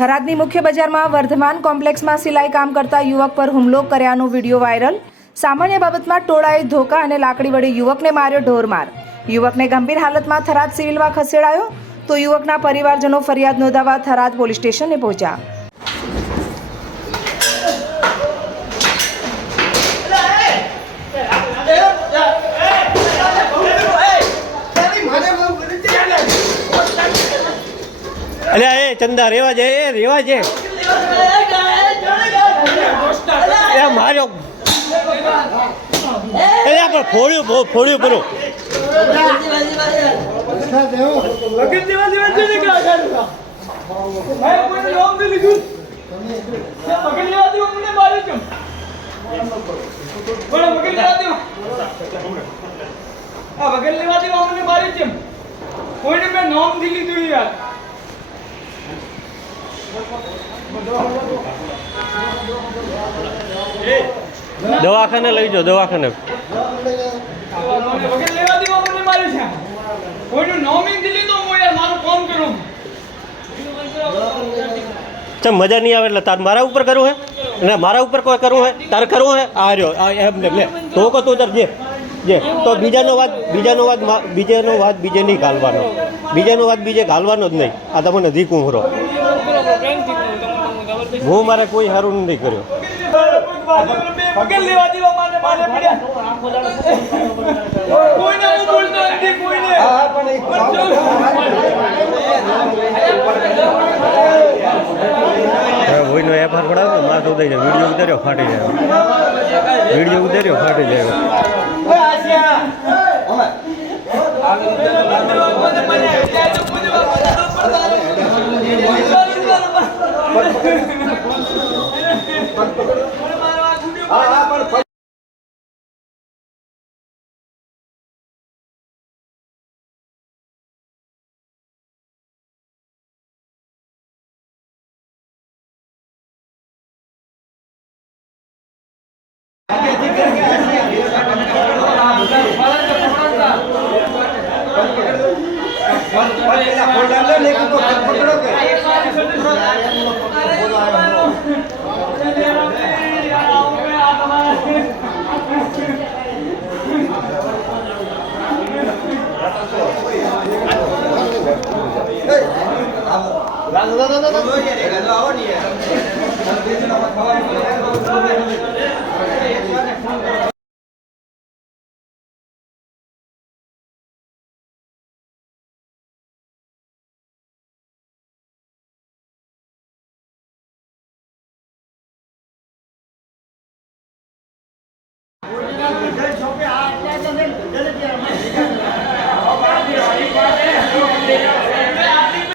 થરાદની મુખ્ય બજારમાં વર્ધમાન કોમ્પ્લેક્સમાં સિલાઈ કામ કરતા યુવક પર હુમલો કર્યાનો વીડિયો વાયરલ. સામાન્ય બાબતમાં ટોળાએ ધોકા અને લાકડી વડે યુવકને માર્યો ઢોરમાર. યુવકને ગંભીર હાલતમાં થરાદ સિવિલમાં ખસેડાયો તો યુવકના પરિવારજનો ફરિયાદ નોંધાવવા થરાદ પોલીસ સ્ટેશને પહોંચ્યા. અલ્યા એ ચંદા, રેવા છે એ રેવા છે એ માર્યો. એટલે આપણે ફોડ્યું ફોડ્યું લીધું યાર. યાર લઈ જાઓ દવાખાને. ચમ મજા નહીં આવે એટલે તાર મારા ઉપર કરવું હે? અને મારા ઉપર કોઈ કરવું હે? તારે કરવું હે? આ રહ્યો આ એમ ને લે. તો કો તું તાર જે જે. તો બીજાનો વાત બીજાનો વાત બીજાનો વાત બીજે નહીં ઘાલવાનો બીજાનો વાત બીજે ઘાલવાનો જ નહીં. આ તમને ધીકું હરો. હું મારે કોઈ સારું નહીં કર્યો. વકીલ લેવા દેવા મને મારે પડ્યા. કોઈને નથી એફઆર પડાવે ને માથું દઈ વીડિયો ઉતાર્યો ફાટી જાય. વીડિયો ઉતાર્યો ફાટી જાય. রাজা দাদা দাদা দাদা দাদা দাদা দাদা দাদা দাদা